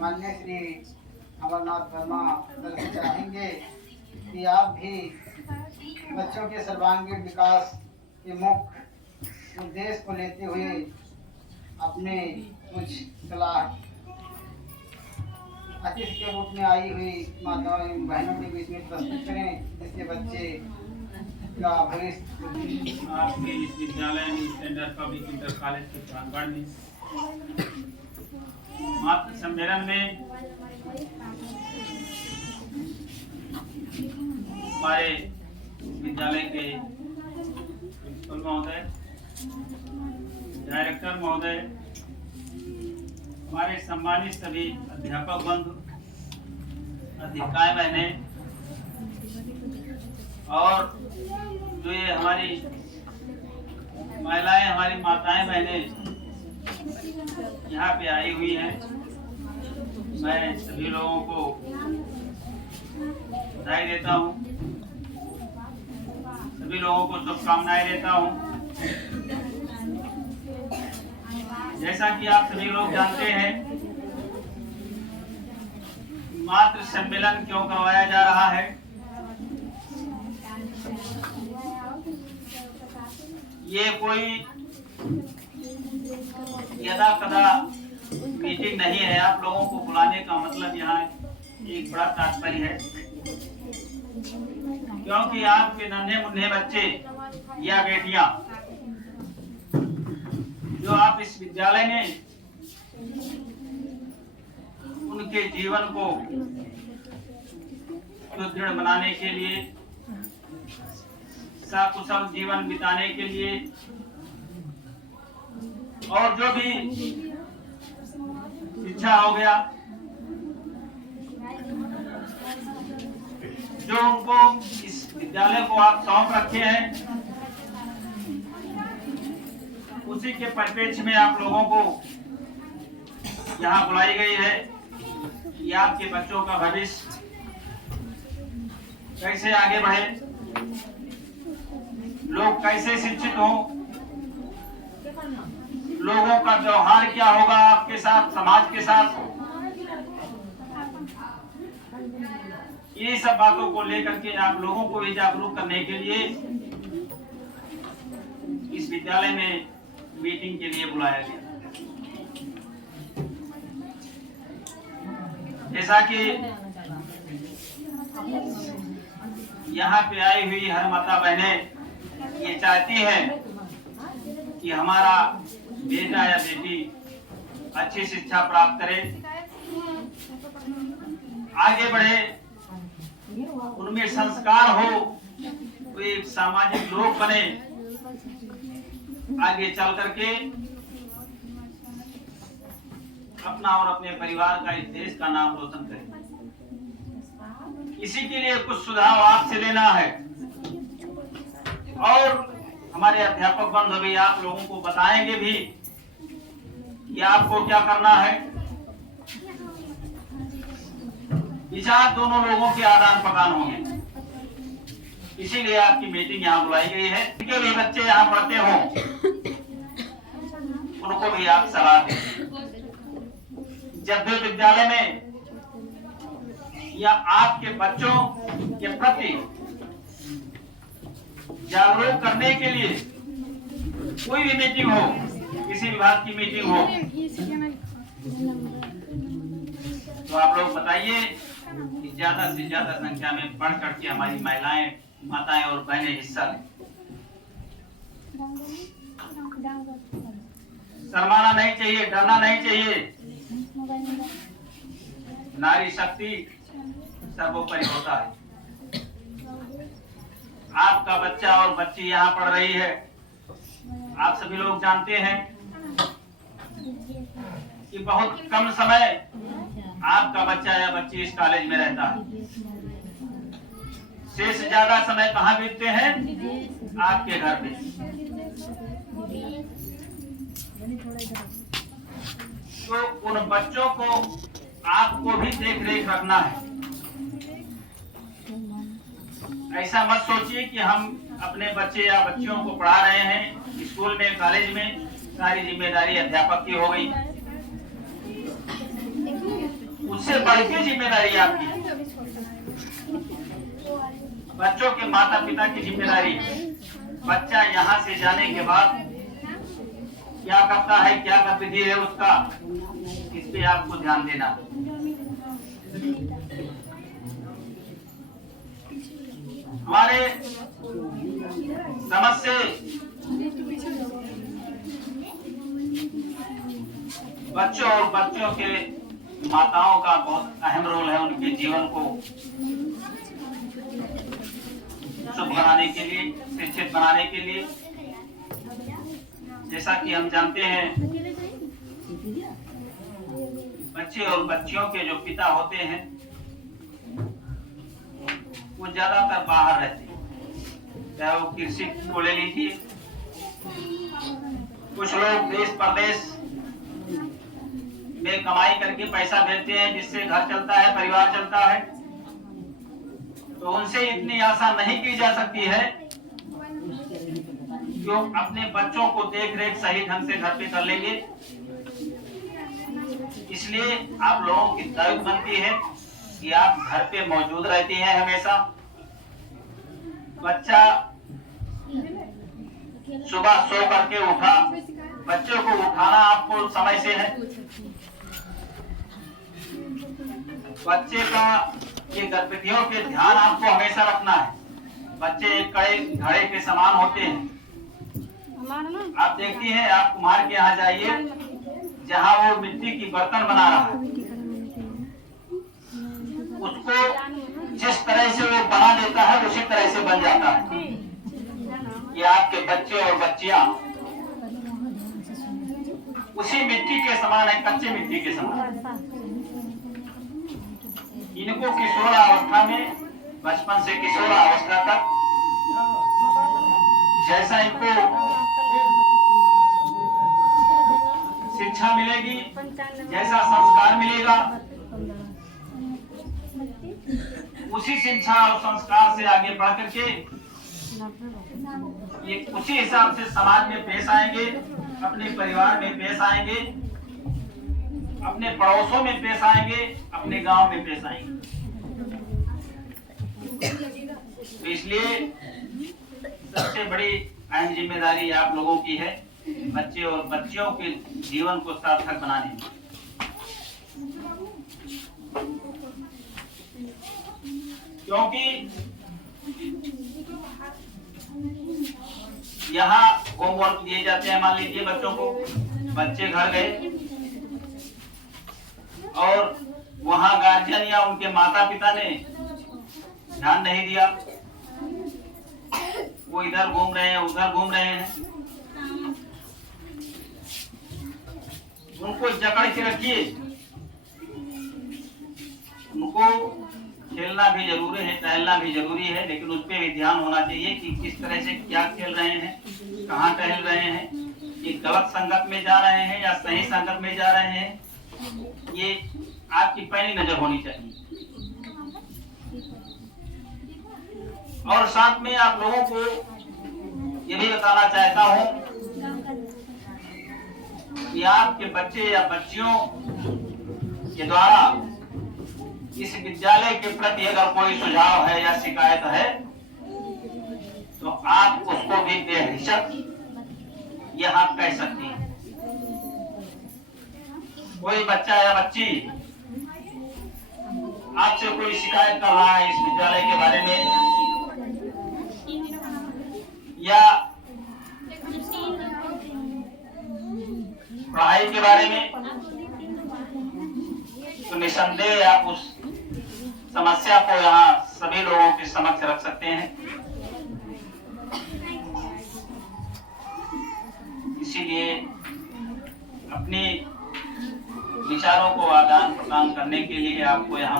माननीय श्री अमरनाथ वर्मा दल चाहेंगे कि आप भी बच्चों के सर्वांगीण विकास के मुख्य उद्देश्य को लेते हुए अपने कुछ सलाह अतिथि के रूप में आई हुई माताओं एवं बहनों के बीच में प्रस्तुत करें, जिससे बच्चे का भविष्य आपके इस विद्यालय में स्टैंडर्ड पब्लिक इंटर कॉलेज के प्रांगण में मातृ सम्मेलन में हमारे विद्यालय के प्रिंसिपल महोदय, डायरेक्टर महोदय, हमारे सम्मानित सभी अध्यापक बंधु, अध्यापिकाएं बहनें और जो ये हमारी महिलाएं, हमारी माताएं बहनें यहाँ पे आई हुई हैं, मैं सभी लोगों को बधाई देता हूँ, सभी लोगों को शुभकामनाएं देता हूँ। जैसा कि आप सभी लोग जानते हैं, मातृ सम्मेलन क्यों करवाया जा रहा है। ये कोई यदा कदा मीटिंग नहीं है। आप लोगों को बुलाने का मतलब यहाँ एक बड़ा तात्पर्य है, क्योंकि आपके नन्हे मुन्ने बच्चे या बेटियां जो आप इस विद्यालय में उनके जीवन को सुदृढ़ बनाने के लिए, सकुशल जीवन बिताने के लिए और जो भी शिक्षा हो गया, जो उनको इस विद्यालय को आप सौंप रखे हैं, उसी के परिप्रेक्ष्य में आप लोगों को यहाँ बुलाई गई है कि आपके बच्चों का भविष्य कैसे आगे बढ़े, लोग कैसे शिक्षित हों, लोगों का व्यवहार क्या होगा आपके साथ, समाज के साथ, ये सब बातों को लेकर के आप लोगों को भी जागरूक करने के लिए इस विद्यालय में मीटिंग के लिए बुलाया गया। जैसा कि यहाँ पे आई हुई हर माता बहनें ये चाहती हैं कि हमारा बेटा या बेटी अच्छी शिक्षा प्राप्त करे, आगे बढ़े, उनमें संस्कार हो, वो एक सामाजिक लोग बने, आगे चल करके अपना और अपने परिवार का, इस देश का नाम रोशन करें। इसी के लिए कुछ सुझाव आपसे लेना है और हमारे अध्यापक बंधु भी आप लोगों को बताएंगे भी कि आपको क्या करना है। विचार दोनों लोगों के आदान प्रदान होंगे, इसीलिए आपकी मीटिंग यहाँ बुलाई गई है। जिनके भी बच्चे यहाँ पढ़ते हो उनको भी आप सलाह दें। जब भी विद्यालय में या आपके बच्चों के प्रति जागरूक करने के लिए कोई भी मीटिंग हो, किसी विभाग की मीटिंग हो, तो आप लोग बताइए कि ज्यादा से ज्यादा संख्या में बढ़ चढ़ के हमारी महिलाएं, माताएं और बहनें हिस्सा लें। शर्माना नहीं चाहिए, डरना नहीं चाहिए। नारी शक्ति सर्वोपरि होता है। आपका बच्चा और बच्ची यहाँ पढ़ रही है, आप सभी लोग जानते हैं कि बहुत कम समय आपका बच्चा या बच्ची इस कॉलेज में रहता है। शेष ज्यादा समय कहाँ बीतते हैं? आपके घर में। तो उन बच्चों को आपको भी देख रेख रखना है। ऐसा मत सोचिए कि हम अपने बच्चे या बच्चियों को पढ़ा रहे हैं स्कूल में, कॉलेज में, सारी जिम्मेदारी अध्यापक की हो गई। उससे बढ़ के जिम्मेदारी आपकी, बच्चों के माता पिता की जिम्मेदारी है। बच्चा यहाँ से जाने के बाद क्या करता है, क्या गतिविधि है उसका, इस पे आपको ध्यान देना। हमारे समझ से बच्चों और बच्चों के माताओं का बहुत अहम रोल है उनके जीवन को शुभ बनाने के लिए, शिक्षित बनाने के लिए। जैसा कि हम जानते हैं, बच्चे और बच्चियों के जो पिता होते हैं वो ज्यादातर बाहर रहते हैं, चाहे वो कृषि को ले लीजिए, कुछ लोग देश प्रदेश में कमाई करके पैसा भेजते हैं जिससे घर चलता है, परिवार चलता है। तो उनसे इतनी आशा नहीं की जा सकती है जो अपने बच्चों को देख रेख सही ढंग से घर पे कर लेंगे। इसलिए आप लोगों की दायित्व बनती है कि आप घर पे मौजूद रहती हैं हमेशा। बच्चा सुबह सो करके उठा, बच्चों को उठाना आपको समय से है। बच्चे का ये गतिविधियों पे ध्यान आपको हमेशा रखना है। बच्चे एक कड़े घड़े के समान होते हैं। आप देखती हैं, आप कुम्हार के यहाँ जाइए, जहाँ वो मिट्टी की बर्तन बना रहा है, उसको जिस तरह से वो बना देता है उसी तरह से बन जाता है। ये आपके बच्चे और बच्चियां उसी मिट्टी के समान है, कच्चे मिट्टी के समान। इनको किशोर अवस्था में, बचपन से किशोर अवस्था तक जैसा इनको शिक्षा मिलेगी, जैसा संस्कार मिलेगा, उसी शिक्षा और संस्कार से आगे बढ़ करके ये उसी हिसाब से समाज में पेश आएंगे, अपने परिवार में पेश आएंगे, अपने पड़ोसों में पेश आएंगे, अपने गांव में पेश आएंगे। तो इसलिए सबसे बड़ी अहम जिम्मेदारी आप लोगों की है बच्चे और बच्चियों के जीवन को सार्थक बनाने में। क्योंकि यहाँ होमवर्क दिए जाते हैं, मान लीजिए बच्चों को, बच्चे घर गए और वहां गार्जियन या उनके माता पिता ने ध्यान नहीं दिया, वो इधर घूम रहे हैं, उधर घूम रहे हैं, उनको जकड़ के रखिए। उनको खेलना भी जरूरी है, टहलना भी जरूरी है, लेकिन उस पर भी ध्यान होना चाहिए कि किस तरह से क्या खेल रहे हैं, कहाँ टहल रहे हैं, ये गलत संगत में जा रहे हैं या सही संगत में जा रहे हैं, ये आपकी पैनी नजर होनी चाहिए। और साथ में आप लोगों को ये भी बताना चाहता हूँ कि आपके बच्चे या बच्चियों के द्वारा इस विद्यालय के प्रति अगर कोई सुझाव है या शिकायत है तो आप उसको भी बेहिचक यहाँ कह सकती हैं। कोई बच्चा या बच्ची आपसे कोई शिकायत कर रहा है इस विद्यालय के बारे में या पढ़ाई के बारे में, तो निसंदेह आप उस समस्या को यहाँ सभी लोगों के समक्ष रख सकते हैं। इसीलिए अपने विचारों को आदान प्रदान करने के लिए आपको यहाँ